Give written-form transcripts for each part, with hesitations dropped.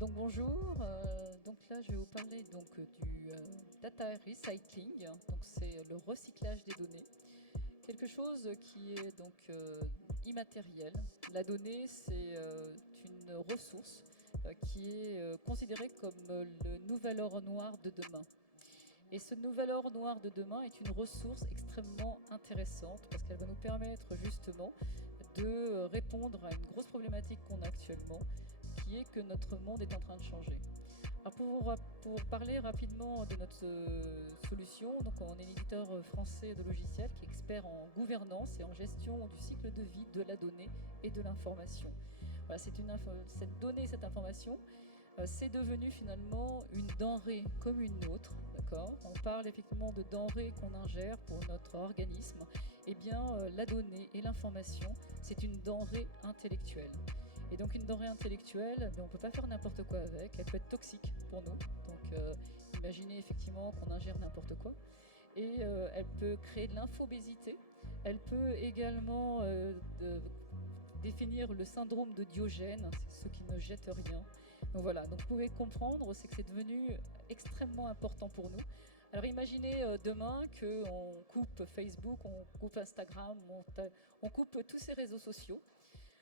Donc bonjour, donc là je vais vous parler du data recycling, donc c'est le recyclage des données, quelque chose qui est immatériel. La donnée c'est une ressource qui est considérée comme le nouvel or noir de demain. Et ce nouvel or noir de demain est une ressource extrêmement intéressante parce qu'elle va nous permettre justement de répondre à une grosse problématique qu'on a actuellement, qui est que notre monde est en train de changer. Alors pour parler rapidement de notre solution, donc on est un éditeur français de logiciels qui est expert en gouvernance et en gestion du cycle de vie de la donnée et de l'information. Voilà, cette donnée, cette information, c'est devenu finalement une denrée comme une autre, d'accord. On parle effectivement de denrées qu'on ingère pour notre organisme. Eh bien, la donnée et l'information, c'est une denrée intellectuelle. Et donc une denrée intellectuelle, on ne peut pas faire n'importe quoi avec, elle peut être toxique pour nous. Donc imaginez effectivement qu'on ingère n'importe quoi. Et elle peut créer de l'infobésité, elle peut également définir le syndrome de Diogène, c'est ceux qui ne jettent rien. Donc voilà, donc vous pouvez comprendre, c'est que c'est devenu extrêmement important pour nous. Alors imaginez demain qu'on coupe Facebook, on coupe Instagram, on coupe tous ces réseaux sociaux.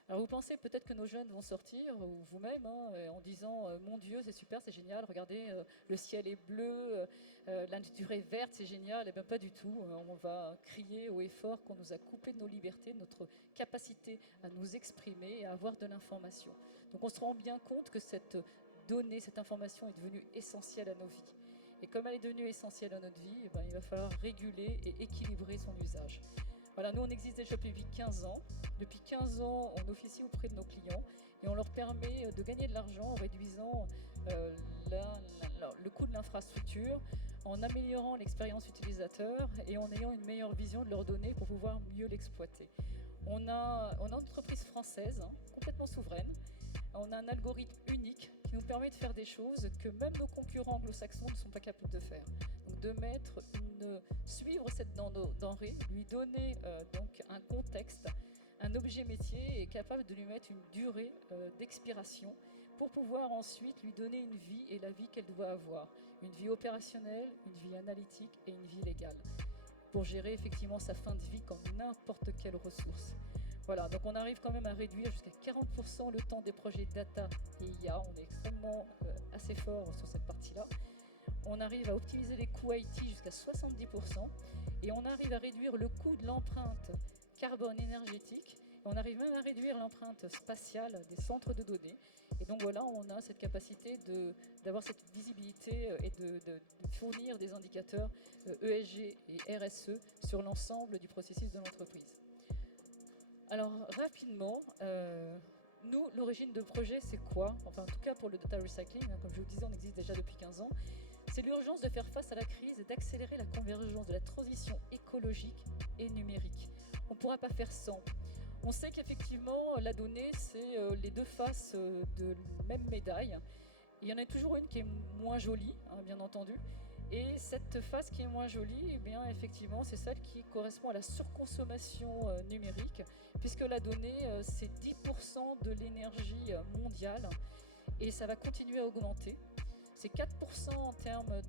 Alors vous pensez peut-être que nos jeunes vont sortir, ou vous-même, en disant mon Dieu, c'est super, c'est génial, regardez, le ciel est bleu, la nature est verte, c'est génial. Eh bien pas du tout, on va crier haut et fort qu'on nous a coupé de nos libertés, de notre capacité à nous exprimer et à avoir de l'information. Donc on se rend bien compte que cette donnée, cette information est devenue essentielle à nos vies. Et comme elle est devenue essentielle à notre vie, il va falloir réguler et équilibrer son usage. Voilà, nous on existe déjà depuis 15 ans. Depuis 15 ans, on officie auprès de nos clients et on leur permet de gagner de l'argent en réduisant le coût de l'infrastructure, en améliorant l'expérience utilisateur et en ayant une meilleure vision de leurs données pour pouvoir mieux l'exploiter. On a une entreprise française, complètement souveraine. On a un algorithme unique qui nous permet de faire des choses que même nos concurrents anglo-saxons ne sont pas capables de faire. Donc suivre cette denrée, lui donner donc un contexte, un objet métier et capable de lui mettre une durée d'expiration pour pouvoir ensuite lui donner une vie et la vie qu'elle doit avoir. Une vie opérationnelle, une vie analytique et une vie légale. Pour gérer effectivement sa fin de vie comme n'importe quelle ressource. Voilà, donc on arrive quand même à réduire jusqu'à 40% le temps des projets data et IA. On est extrêmement assez fort sur cette partie-là. On arrive à optimiser les coûts IT jusqu'à 70% et on arrive à réduire le coût de l'empreinte carbone énergétique. Et on arrive même à réduire l'empreinte spatiale des centres de données. Et donc voilà, on a cette capacité d'avoir cette visibilité et de fournir des indicateurs ESG et RSE sur l'ensemble du processus de l'entreprise. Alors rapidement, nous, l'origine de projet, c'est quoi? Enfin, en tout cas pour le data recycling, comme je vous disais, on existe déjà depuis 15 ans. C'est l'urgence de faire face à la crise et d'accélérer la convergence de la transition écologique et numérique. On ne pourra pas faire sans. On sait qu'effectivement, la donnée, c'est les deux faces de la même médaille. Il y en a toujours une qui est moins jolie, bien entendu. Et cette face qui est moins jolie, eh bien, effectivement, c'est celle qui correspond à la surconsommation numérique, puisque la donnée, c'est 10% de l'énergie mondiale, et ça va continuer à augmenter. C'est 4% en termes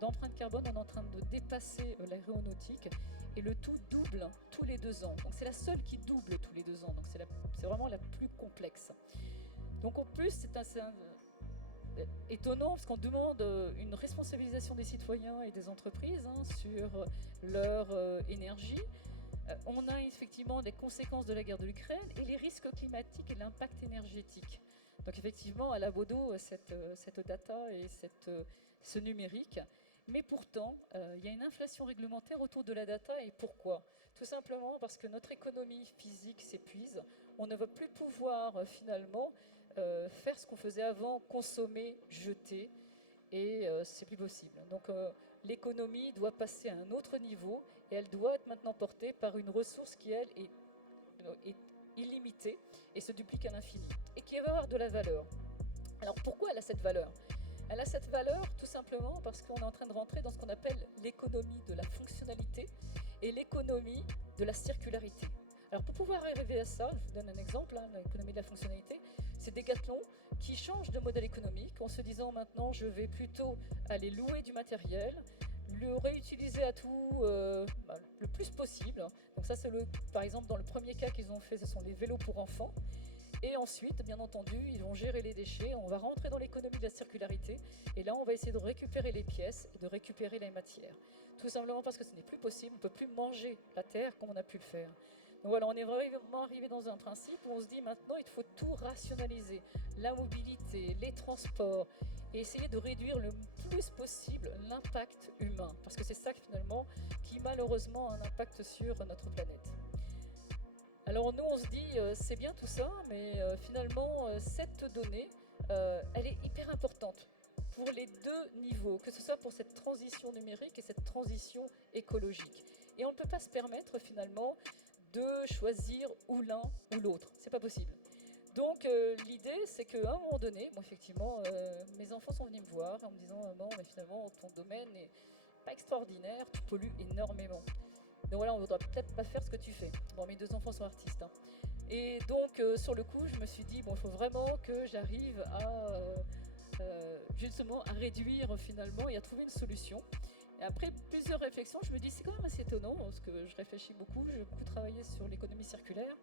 d'empreinte carbone, on est en train de dépasser l'aéronautique, et le tout double tous les 2 ans. Donc c'est la seule qui double tous les 2 ans, donc c'est vraiment la plus complexe. Donc en plus, c'est étonnant parce qu'on demande une responsabilisation des citoyens et des entreprises sur leur énergie. On a effectivement les conséquences de la guerre de l'Ukraine et les risques climatiques et l'impact énergétique. Donc effectivement, à la bodo, cette data et ce numérique. Mais pourtant, il y a une inflation réglementaire autour de la data. Et pourquoi? Tout simplement parce que notre économie physique s'épuise. On ne va plus pouvoir finalement faire ce qu'on faisait avant, consommer, jeter. Et c'est plus possible. Donc l'économie doit passer à un autre niveau et elle doit être maintenant portée par une ressource qui, elle, est illimitée et se duplique à l'infini et qui va avoir de la valeur. Alors pourquoi elle a cette valeur? Elle a cette valeur tout simplement parce qu'on est en train de rentrer dans ce qu'on appelle l'économie de la fonctionnalité et l'économie de la circularité. Alors pour pouvoir arriver à ça, je vous donne un exemple, l'économie de la fonctionnalité, c'est Decathlon qui change de modèle économique en se disant maintenant je vais plutôt aller louer du matériel, le réutiliser à tout le plus possible. Donc ça c'est par exemple dans le premier cas qu'ils ont fait, ce sont les vélos pour enfants. Et ensuite, bien entendu, ils vont gérer les déchets, on va rentrer dans l'économie de la circularité, et là on va essayer de récupérer les pièces et de récupérer les matières. Tout simplement parce que ce n'est plus possible, on ne peut plus manger la terre comme on a pu le faire. Donc voilà, on est vraiment arrivé dans un principe où on se dit maintenant il faut tout rationaliser, la mobilité, les transports, et essayer de réduire le plus possible l'impact humain, parce que c'est ça finalement qui malheureusement a un impact sur notre planète. Alors nous on se dit c'est bien tout ça, mais finalement cette donnée elle est hyper importante pour les deux niveaux, que ce soit pour cette transition numérique et cette transition écologique. Et on ne peut pas se permettre finalement de choisir ou l'un ou l'autre, c'est pas possible. Donc l'idée c'est qu'à un moment donné, bon, effectivement mes enfants sont venus me voir en me disant maman mais finalement ton domaine n'est pas extraordinaire, tu pollues énormément. Donc voilà, on ne voudra peut-être pas faire ce que tu fais. Bon, mes deux enfants sont artistes. Hein. Et donc, sur le coup, je me suis dit, bon, il faut vraiment que j'arrive justement à réduire finalement et à trouver une solution. Et après plusieurs réflexions, je me dis, c'est quand même assez étonnant, parce que je réfléchis beaucoup, j'ai beaucoup travaillé sur l'économie circulaire.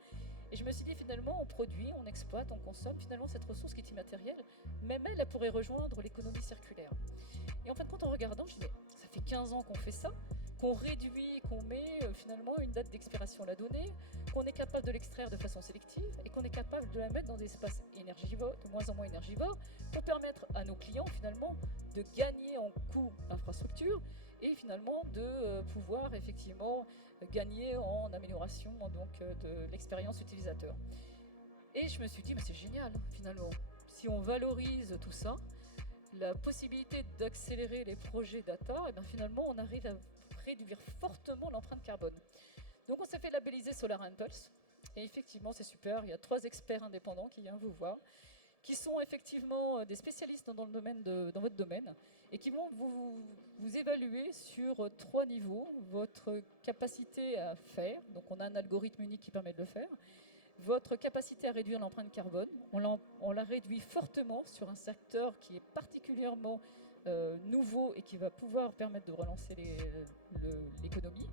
Et je me suis dit, finalement, on produit, on exploite, on consomme, finalement, cette ressource qui est immatérielle, même elle pourrait rejoindre l'économie circulaire. Et en fin de compte, en regardant, je me dis, ça fait 15 ans qu'on fait ça, qu'on réduit, qu'on met finalement une date d'expiration à la donnée, qu'on est capable de l'extraire de façon sélective et qu'on est capable de la mettre dans des espaces énergivores, de moins en moins énergivores, pour permettre à nos clients finalement de gagner en coût d'infrastructure et finalement de pouvoir effectivement gagner en amélioration donc, de l'expérience utilisateur. Et je me suis dit, mais c'est génial finalement, si on valorise tout ça, la possibilité d'accélérer les projets data, et bien finalement on arrive à réduire fortement l'empreinte carbone. Donc on s'est fait labelliser Solar Impulse, et effectivement c'est super, il y a 3 experts indépendants qui viennent vous voir, qui sont effectivement des spécialistes dans votre domaine, et qui vont vous évaluer sur 3 niveaux, votre capacité à faire, donc on a un algorithme unique qui permet de le faire, votre capacité à réduire l'empreinte carbone, on la réduit fortement sur un secteur qui est particulièrement nouveau et qui va pouvoir permettre de relancer l'économie.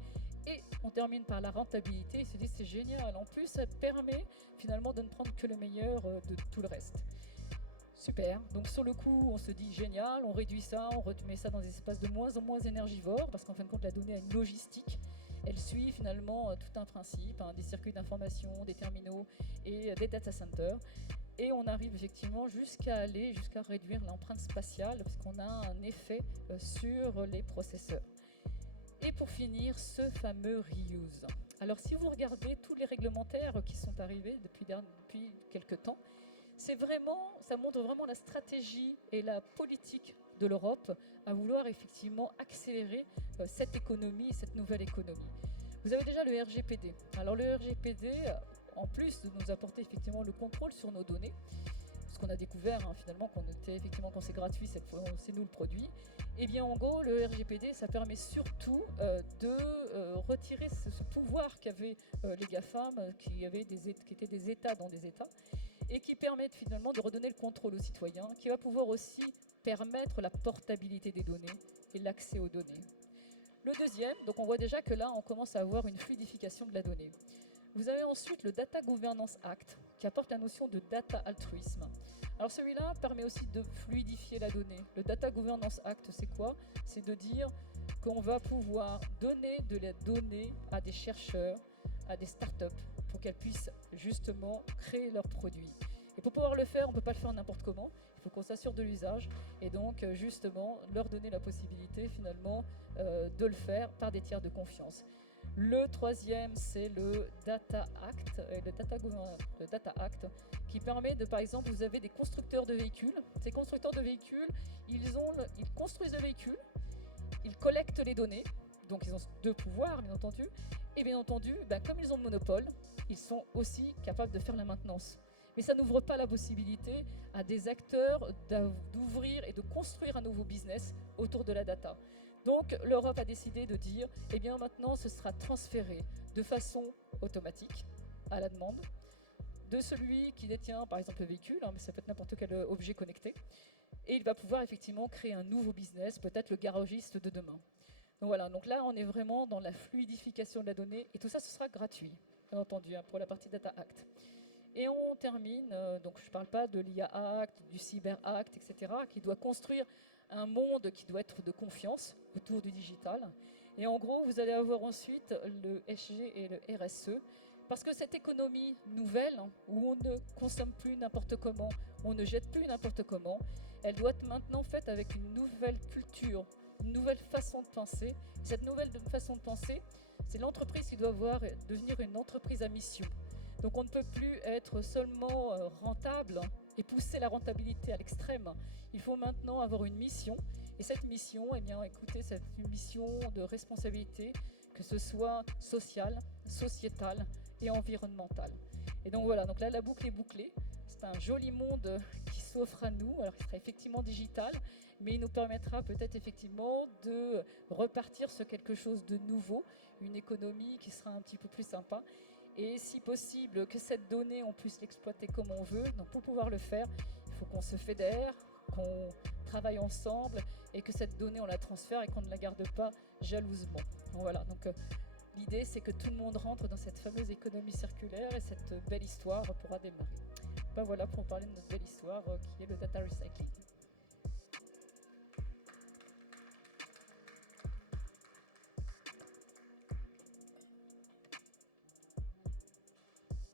Et on termine par la rentabilité, ils se disent c'est génial, en plus ça permet finalement de ne prendre que le meilleur de tout le reste. Super, donc sur le coup on se dit génial, on réduit ça, on remet ça dans des espaces de moins en moins énergivores, parce qu'en fin de compte la donnée a une logistique. Elle suit finalement tout un principe, des circuits d'information, des terminaux et des data centers. Et on arrive effectivement jusqu'à réduire l'empreinte spatiale, parce qu'on a un effet sur les processeurs. Et pour finir, ce fameux reuse. Alors si vous regardez tous les réglementaires qui sont arrivés depuis quelques temps, ça montre vraiment la stratégie et la politique de l'Europe à vouloir effectivement accélérer cette économie, cette nouvelle économie. Vous avez déjà le RGPD. Alors le RGPD, en plus de nous apporter effectivement le contrôle sur nos données, parce qu'on a découvert finalement quand c'est gratuit, cette fois c'est nous le produit, et bien en gros le RGPD ça permet surtout de retirer ce pouvoir qu'avaient les GAFAM, qui étaient des États dans des États, et qui permettent finalement de redonner le contrôle aux citoyens, qui va pouvoir aussi permettre la portabilité des données et l'accès aux données. Le deuxième, donc on voit déjà que là on commence à avoir une fluidification de la donnée. Vous avez ensuite le Data Governance Act qui apporte la notion de data altruisme. Alors celui-là permet aussi de fluidifier la donnée. Le Data Governance Act, c'est quoi? C'est de dire qu'on va pouvoir donner de la donnée à des chercheurs, à des startups, pour qu'elles puissent justement créer leurs produits. Et pour pouvoir le faire, on ne peut pas le faire n'importe comment, il faut qu'on s'assure de l'usage et donc justement leur donner la possibilité finalement de le faire par des tiers de confiance. Le troisième, c'est le Data Act, le Data Act, qui permet de, par exemple, vous avez des constructeurs de véhicules. Ces constructeurs de véhicules, ils construisent le véhicule, ils collectent les données, donc ils ont 2 pouvoirs, bien entendu, et bien entendu, comme ils ont le monopole, ils sont aussi capables de faire la maintenance. Mais ça n'ouvre pas la possibilité à des acteurs d'ouvrir et de construire un nouveau business autour de la data. Donc l'Europe a décidé de dire, eh bien maintenant ce sera transféré de façon automatique, à la demande, de celui qui détient par exemple le véhicule, mais ça peut être n'importe quel objet connecté, et il va pouvoir effectivement créer un nouveau business, peut-être le garagiste de demain. Donc voilà, donc là on est vraiment dans la fluidification de la donnée, et tout ça ce sera gratuit, bien entendu, pour la partie Data Act. Et on termine, donc je ne parle pas de l'IA Act, du Cyber Act, etc., qui doit construire un monde qui doit être de confiance autour du digital. Et en gros, vous allez avoir ensuite le SG et le RSE, parce que cette économie nouvelle, où on ne consomme plus n'importe comment, on ne jette plus n'importe comment, elle doit être maintenant faite avec une nouvelle culture, une nouvelle façon de penser. Et cette nouvelle façon de penser, c'est l'entreprise qui doit devenir une entreprise à mission. Donc on ne peut plus être seulement rentable et pousser la rentabilité à l'extrême. Il faut maintenant avoir une mission. Et cette mission, eh bien, écoutez, c'est une mission de responsabilité, que ce soit sociale, sociétale et environnementale. Et donc voilà, donc là la boucle est bouclée. C'est un joli monde qui s'offre à nous. Alors il sera effectivement digital, mais il nous permettra peut-être effectivement de repartir sur quelque chose de nouveau, une économie qui sera un petit peu plus sympa. Et si possible, que cette donnée, on puisse l'exploiter comme on veut. Donc pour pouvoir le faire, il faut qu'on se fédère, qu'on travaille ensemble et que cette donnée, on la transfère et qu'on ne la garde pas jalousement. Donc voilà, donc l'idée, c'est que tout le monde rentre dans cette fameuse économie circulaire et cette belle histoire pourra démarrer. Ben voilà pour parler de notre belle histoire qui est le data recycling.